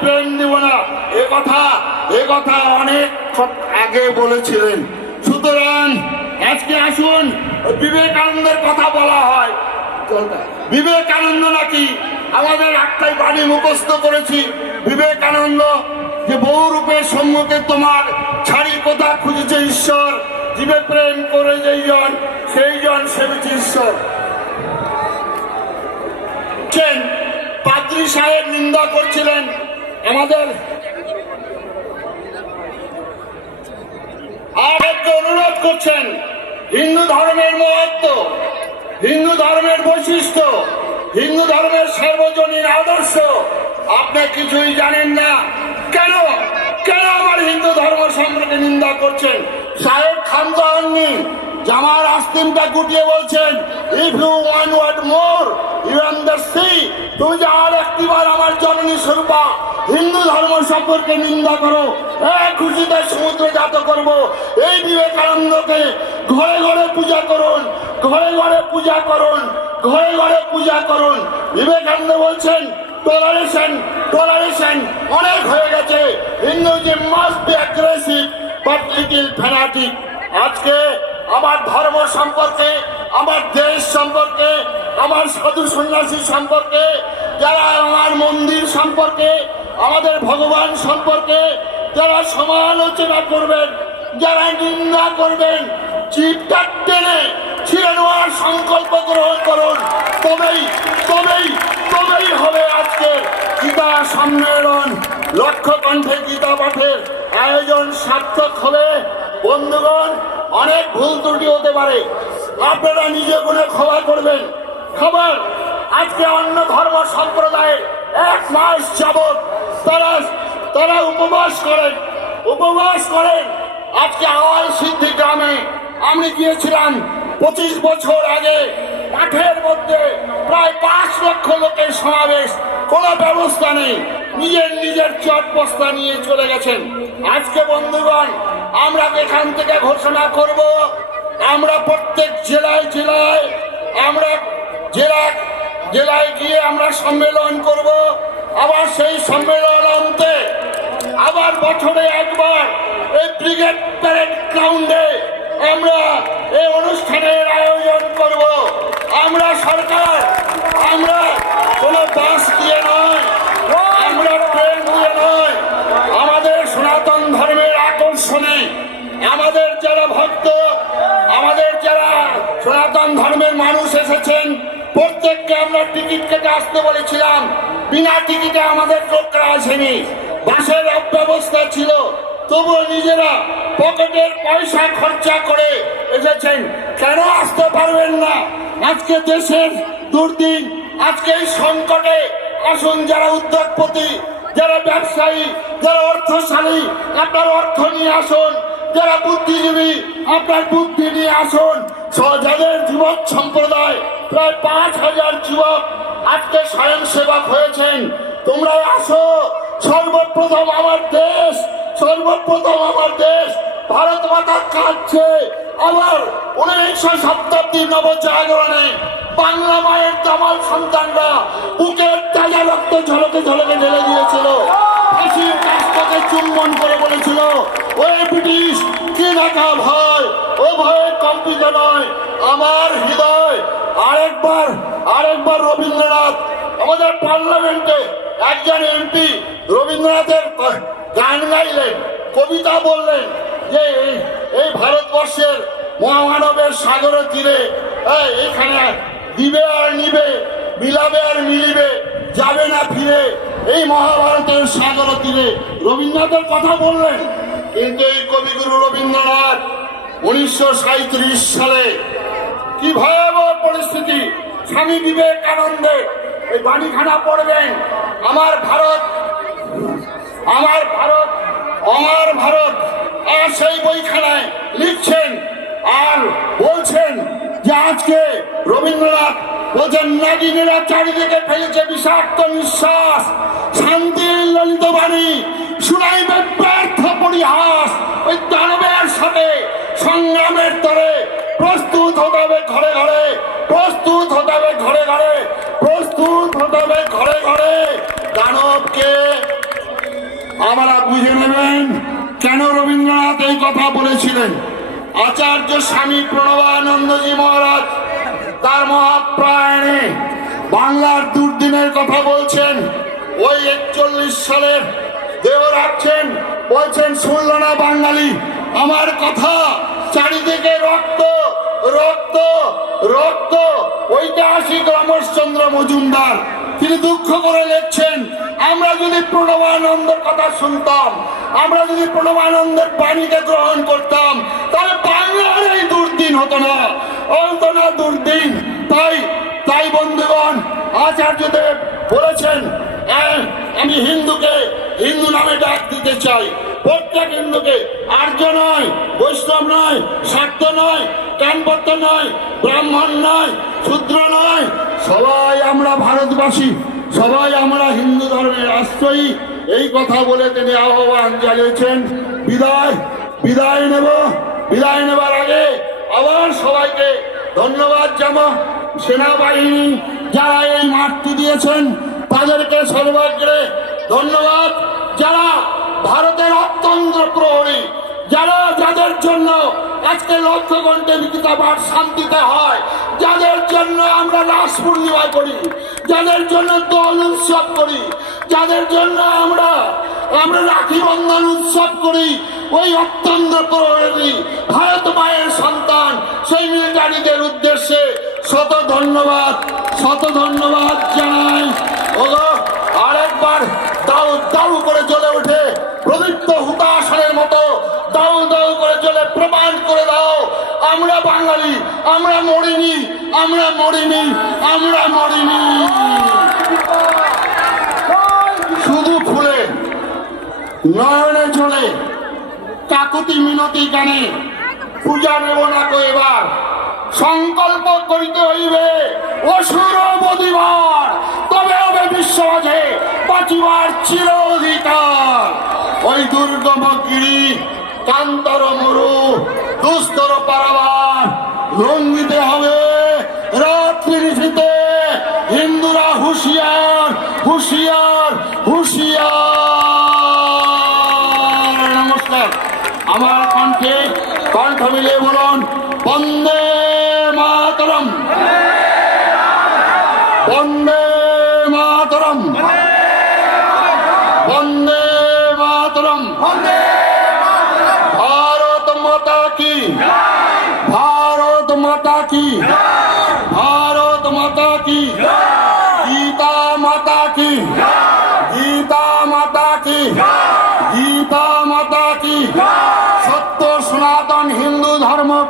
প্রেম দিব না? এ কথা এ কথা অনেক আগে বলেছিলেন। সুতরাং আজকে আসুন, বিবেকানন্দের কথা বলা হয়। বিবেকানন্দ নাকি আমাদের একটাই বাণী মুখস্থ করেছি। বিবেকানন্দ, যে বহু রূপের সম্মুখে তোমার ছাড়ি কোথা খুঁজেছে ঈশ্বর? জীবে প্রেম করে যেই জন, সেই জন সেবিছে ঈশ্বর। পাদ্রী সাহেব নিন্দা করছিলেন আমাদের। আর একটু অনুরোধ করছেন, হিন্দু ধর্মের মহত্ব, হিন্দু ধর্মের বৈশিষ্ট্য, হিন্দু ধর্মের সার্বজনীন আদর্শ, আপনি কিছুই জানেন না। কেন? কেন আমার হিন্দু ধর্ম সম্পর্কে নিন্দা করছেন? সাহেব খান্ত হননি। জামার আস্তিমটা গুটিয়ে বলছেন if you want what more you M C তুমি যে আর একটিবার আমার জননী স্বরূপা হিন্দু ধর্ম সম্পর্কে নিন্দা করো এক খুশিতে সমুদ্র জাত করব, এই বিবেকানন্দকে ঘরে ঘরে পূজা করুন, ঘরে ঘরে পূজা করুন, ঘরে ঘরে পূজা করুন। বিবেকানন্দ বলছেন টলারেশন টলারেশন অনেক হয়ে গেছে। Hindus must be aggressive but fanatic আজকে আমার ধর্ম সম্পর্কে, আমার দেশ সম্পর্কে, আমার সাধু সন্ন্যাসী সম্পর্কে, যারা আমার মন্দির সম্পর্কে, আমাদের ভগবান সম্পর্কে, যারা সমালোচনা করবেন, যারা নিন্দা করবেন জীবটা টেনে ছিঁড়ে নেওয়ার সংকল্প গ্রহণ করুন। তবেই তবেই তবেই হবে আজকে গীতা সম্মেলন। লক্ষ্য কণ্ঠে গীতা পাঠের আয়োজন সার্থক হবে। ভুল ত্রুটি হতে পারে। আপনারা নিজে গুণে ক্ষমা করবেন। খবর আজকে অন্য ধর্ম সম্প্রদায়ের এক মাস যাবৎ তারা তারা উপবাস করেন। উপবাস করেন। আজকে আওয়াল সিদ্ধি গ্রামে আমি গিয়েছিলাম পঁচিশ বছর আগে। মাঠের মধ্যে প্রায় পাঁচ লক্ষ লোকের সমাবেশ। কোনো ব্যবস্থা নেই। নিজের নিজের চট বস্তা নিয়ে চলে গেছেন। আজকে বন্ধুগণ আমরা এখান থেকে ঘোষণা করব, আমরা প্রত্যেক জেলায় জেলায়, আমরা জেলা জেলায় গিয়ে আমরা সম্মেলন করব। আবার সেই সম্মেলন অন্তে আবার বছরে একবার এই ব্রিগেড প্যারেড গ্রাউন্ডে আমরা এই অনুষ্ঠানের আয়োজন করব। আমরা সরকার, আমরা সনাতন ধর্মের মানুষ এসেছেন। প্রত্যেককে আমরা টিকিট কেটে আসতে বলেছিলাম। বিনা টিকিটে আমাদের লোকরা আসেনি বাসের অব্যবস্থা ছিল। তবুও নিজেরা পকেটের পয়সা খরচা করে এসেছেন। কেন আসতে পারবেন না? আজকে দেশের দুর্দিন, আজকে এই সংকটে আসুন যারা উদ্যোগপতি, যারা ব্যবসায়ী, যারা অর্থশালী, আপনার অর্থ নিয়ে আসুন। যারা বুদ্ধিজীবী, আপনার বুদ্ধি নিয়ে আসুন। স- যাদের যুবক সম্প্রদায়, প্রায় পাঁচ হাজার যুবক আজকে স্বয়ংসেবক হয়েছেন। তোমরা আসো, সর্বপ্রথম আমার দেশ, সর্বপ্রথম আমার দেশ, ভারত মাতা কাঁদছে। আবার উনিশ শতাব্দীর নবজাগরণে বাংলা মায়ের দামাল সন্তানরা বুকের তাজা রক্ত ঝলকে ঝলকে ঢেলে দিয়েছিল। চুম্বন করে বলেছিল ওই ব্রিটিশ কি ও ভয়ে কম্পিত নয় আমার হৃদয়। আরেকবার আরেকবার রবীন্দ্রনাথ। আমাদের পার্লামেন্টে একজন এমপি রবীন্দ্রনাথের গান গাইলেন, কবিতা বললেন যে, এই- ভারতবর্ষের মহামানবের সাগরের তীরে এখানে দিবে আর নিবে, মিলাবে আর মিলিবে, যাবে না এই মহাভারতের সাগর তীরে। রবীন্দ্রনাথের কথা বললেন। কিন্তু এই কবিগুরু রবীন্দ্রনাথ উনিশশো সালে কি ভয়াবহ পরিস্থিতি, স্বামী বিবেকানন্দের এই বাণীখানা পড়বেন, আমার ভারত আমার ভারত আমার ভারত, আর সেই বইখানায় লিখছেন আর বলছেন যে আজকে রবীন্দ্রনাথ বলছেন নাগিনীরা চারিদিকে ফেলেছে বিষাক্ত নিঃশ্বাস, শান্তির ললিত বাণী শুনাইবে ব্যর্থ ওই সাথে সংগ্রামের তরে প্রস্তুত হতে হবে ঘরে ঘরে ঘরে ঘরে, প্রস্তুত হতে হবে ঘরে ঘরে। বুঝে নেবেন কেন রবীন্দ্রনাথ এই কথা বলেছিলেন। আচার্য স্বামী প্রণবানন্দজি মহারাজ তার মহাপ্রায়ণে বাংলার দুর্দিনের কথা বলছেন। ওই একচল্লিশ সালের দেহ রাখছেন বলছেন শুনল না বাঙালি আমার কথা চারিদিকে রক্ত রক্ত রক্ত। ঐতিহাসিক রমেশচন্দ্র মজুমদার তিনি দুঃখ করে লিখছেন আমরা যদি প্রণবানন্দের কথা শুনতাম আমরা যদি প্রণবানন্দের বাণীকে গ্রহণ করতাম তাহলে বাংলার এই দুর্দিন হতো না। হতো না দুর্দিন তাই তাই বন্ধুগণ আচার্যদেব বলেছেন "হ্যাঁ, আমি হিন্দুকে হিন্দু নামে ডাক দিতে চাই। প্রত্যেক হিন্দুকে আর্য নয়, বৈষ্ণব নয় শাক্ত নয় কানপত্র নয়, ব্রাহ্মণ নয় শূদ্র নয়। সবাই আমরা ভারতবাসী, সবাই আমরা হিন্দু ধর্মের আশ্রয়ী। এই কথা বলে তিনি আহ্বান জানিয়েছেন, বিদায় বিদায় নেব, বিদায় নেবার আগে আবার সবাইকে ধন্যবাদ জামা সেনাবাহিনী যারা এই মাঠটি দিয়েছেন তাদেরকে সর্বাগ্রে ধন্যবাদ। যারা ভারতের অত্যন্ত প্রহরী, যারা যাদের জন্য আজকে লক্ষ ঘন্টে গীতাপাঠ শান্তিতে হয়, যাদের জন্য আমরা রাস পূর্ণিমা করি, যাদের জন্য দোল উৎসব করি, যাদের জন্য আমরা আমরা রাখি বন্ধন উৎসব করি, ওই অত্যন্ত প্রহরী ভারত মায়ের সন্তান, সেই মিলিটারিদের উদ্দেশ্যে শত ধন্যবাদ শত ধন্যবাদ জানাই। ওগো, আরেকবার দাউ দাউ করে জ্বলে ওঠে প্রদীপ্ত হুতাশনের মতো দাউ দাউ করে জ্বলে প্রমাণ করে দাও, আমরা বাঙালি, আমরা মরিনি আমরা মরিনি আমরা মরিনি। শুধু ফুলে, নয়নে চলে কাকুতি মিনতি গানে, পূজা নেব না এবার, সংকল্প করিতে হইবে অসুর বদিবার। বিশ্বমাঝে বাঁচিবার চির অধিকার। ওই দুর্গম গিরি, কান্তর মরু, দুস্তর পারাবার লঙ্ঘিতে হবে। রাত্রি নিশীতে হিন্দুরা হুঁশিয়ার হুঁশিয়ার হুঁশিয়ার। নমস্কার। আমার কণ্ঠে কণ্ঠ মিলিয়ে বলুন, বন্দে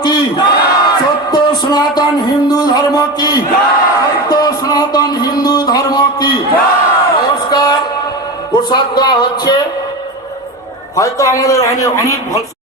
কি? সত্য সনাতন হিন্দু ধর্ম কি? সত্য সনাতন হিন্দু ধর্ম কি? নমস্কার। প্রসাদ হচ্ছে, হয়তো আমাদের অনেক অনেক